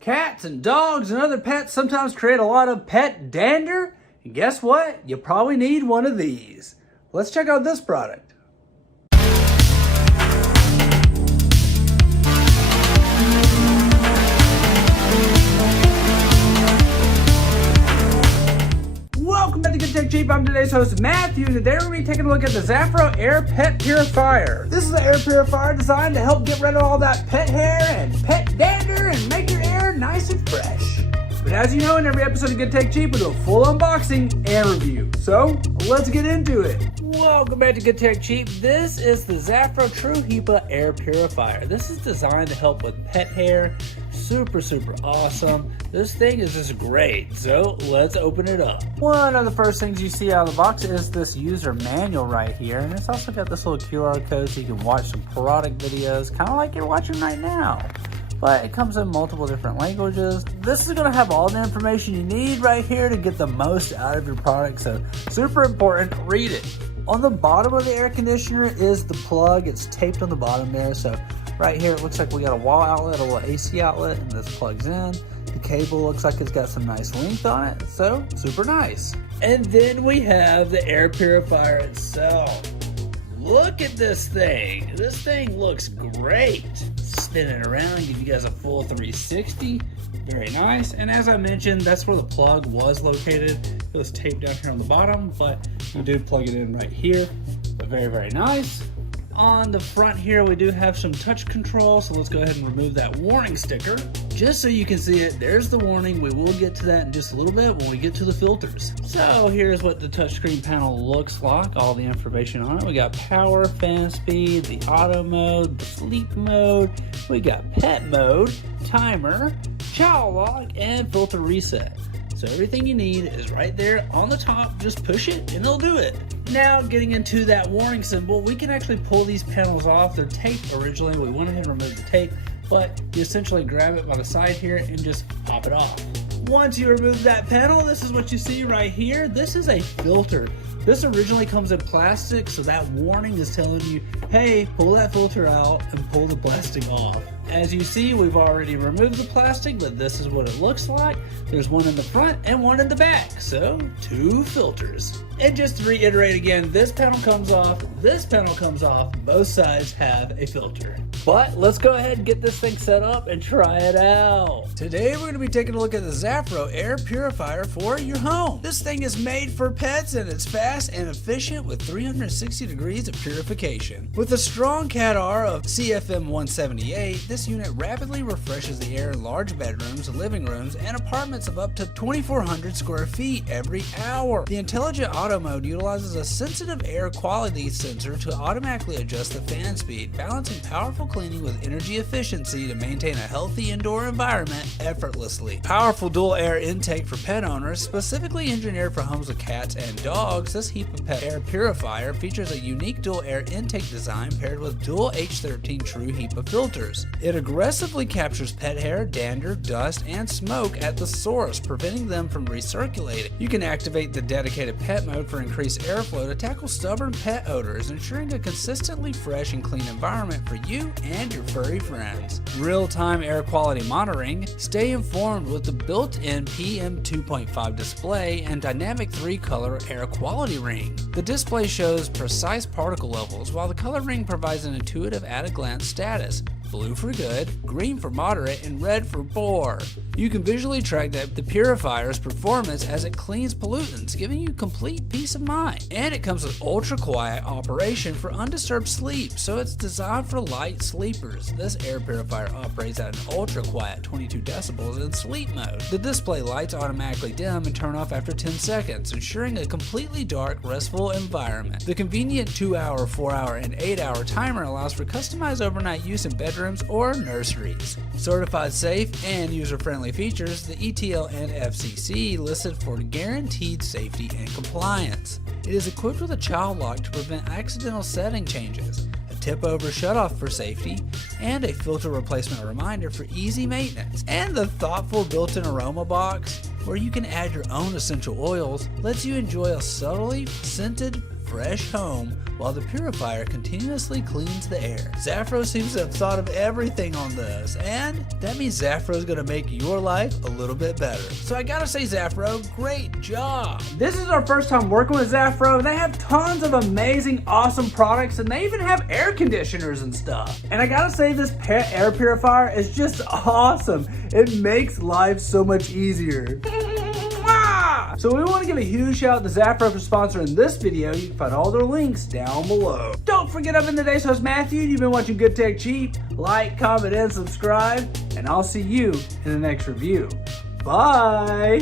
Cats and dogs and other pets sometimes create a lot of pet dander. And guess what? You probably need one of these. Let's check out this product. Welcome back to Good Tech Cheap. I'm today's host, Matthew, and today we're going to be taking a look at the ZAFRO Air Pet Purifier. This is an air purifier designed to help get rid of all that pet hair and pet dander and make your air nice and fresh. But as you know, in every episode of Good Tech Cheap, we do a full unboxing and review. So, let's get into it. Welcome back to Good Tech Cheap. This is the ZAFRO True HEPA Air Purifier. This is designed to help with pet hair. Super awesome. This thing is just great. So, let's open it up. One of the first things you see out of the box is this user manual right here. And it's also got this little QR code so you can watch some product videos, kind of like you're watching right now. But it comes in multiple different languages. This is going to have all the information you need right here to get the most out of your product. So super important, read it. On the bottom of the air conditioner is the plug. It's taped on the bottom there. So right here it looks like we got a wall outlet, a little AC outlet, and this plugs in. The cable looks like it's got some nice length on it. So super nice. And then we have the air purifier itself. Look at this thing. This thing looks great. Spin it around, give you guys a full 360. Very nice. And as I mentioned, that's where the plug was located. It was taped down here on the bottom, but you do plug it in right here. But very nice. On the front here, we do have some touch control, so let's go ahead and remove that warning sticker. Just so you can see it, there's the warning. We will get to that in just a little bit when we get to the filters. So here's what the touchscreen panel looks like, all the information on it. We got power, fan speed, the auto mode, the sleep mode, we got pet mode, timer, chow lock, and filter reset. So everything you need is right there on the top. Just push it and it'll do it. Now getting into that warning symbol, we can actually pull these panels off. They're taped originally. We went ahead and removed the tape, but you essentially grab it by the side here and just pop it off. Once you remove that panel, this is what you see right here. This is a filter. This originally comes in plastic, so that warning is telling you, hey, pull that filter out and pull the plastic off. As you see, we've already removed the plastic, but this is what it looks like. There's one in the front and one in the back, so 2 filters. And just to reiterate again, this panel comes off, this panel comes off, both sides have a filter. But let's go ahead and get this thing set up and try it out. Today we're going to be taking a look at the ZAFRO Air Purifier for your home. This thing is made for pets and it's fast and efficient with 360 degrees of purification. With a strong CAD-R of CFM 178, this unit rapidly refreshes the air in large bedrooms, living rooms, and apartments of up to 2,400 square feet every hour. The intelligent auto mode utilizes a sensitive air quality sensor to automatically adjust the fan speed, balancing powerful cleaning with energy efficiency to maintain a healthy indoor environment effortlessly. Powerful dual air intake for pet owners, specifically engineered for homes with cats and dogs. This HEPA Pet Air Purifier features a unique dual air intake design paired with dual H13 True HEPA filters. It aggressively captures pet hair, dander, dust, and smoke at the source, preventing them from recirculating. You can activate the dedicated pet mode for increased airflow to tackle stubborn pet odors, ensuring a consistently fresh and clean environment for you and your furry friends. Real-time air quality monitoring. Stay informed with the built-in PM 2.5 display and dynamic 3-color air quality ring. The display shows precise particle levels, while the color ring provides an intuitive at-a-glance status. Blue for good, green for moderate, and red for poor. You can visually track the purifier's performance as it cleans pollutants, giving you complete peace of mind. And it comes with ultra quiet operation for undisturbed sleep, so it's designed for light sleepers. This air purifier operates at an ultra quiet 22 decibels in sleep mode. The display lights automatically dim and turn off after 10 seconds, ensuring a completely dark, restful environment. The convenient 2-hour, 4-hour, and 8-hour timer allows for customized overnight use in bedrooms or nurseries. Certified safe and user-friendly features, the ETL and FCC listed for guaranteed safety and compliance. It is equipped with a child lock to prevent accidental setting changes, a tip-over shutoff for safety, and a filter replacement reminder for easy maintenance. And the thoughtful built-in aroma box, where you can add your own essential oils, lets you enjoy a subtly scented, fresh home while the purifier continuously cleans the air. ZAFRO seems to have thought of everything on this, and that means ZAFRO is going to make your life a little bit better. So I gotta say, ZAFRO, great job. This is our first time working with ZAFRO. They have tons of amazing, awesome products, and they even have air conditioners and stuff. And I gotta say, this pet air purifier is just awesome. It makes life so much easier. So we want to give a huge shout out to ZAFRO for sponsoring this video. You can find all their links down below. Don't forget, I've been today's host, Matthew. You've been watching Good Tech Cheap. Like, comment, and subscribe. And I'll see you in the next review. Bye.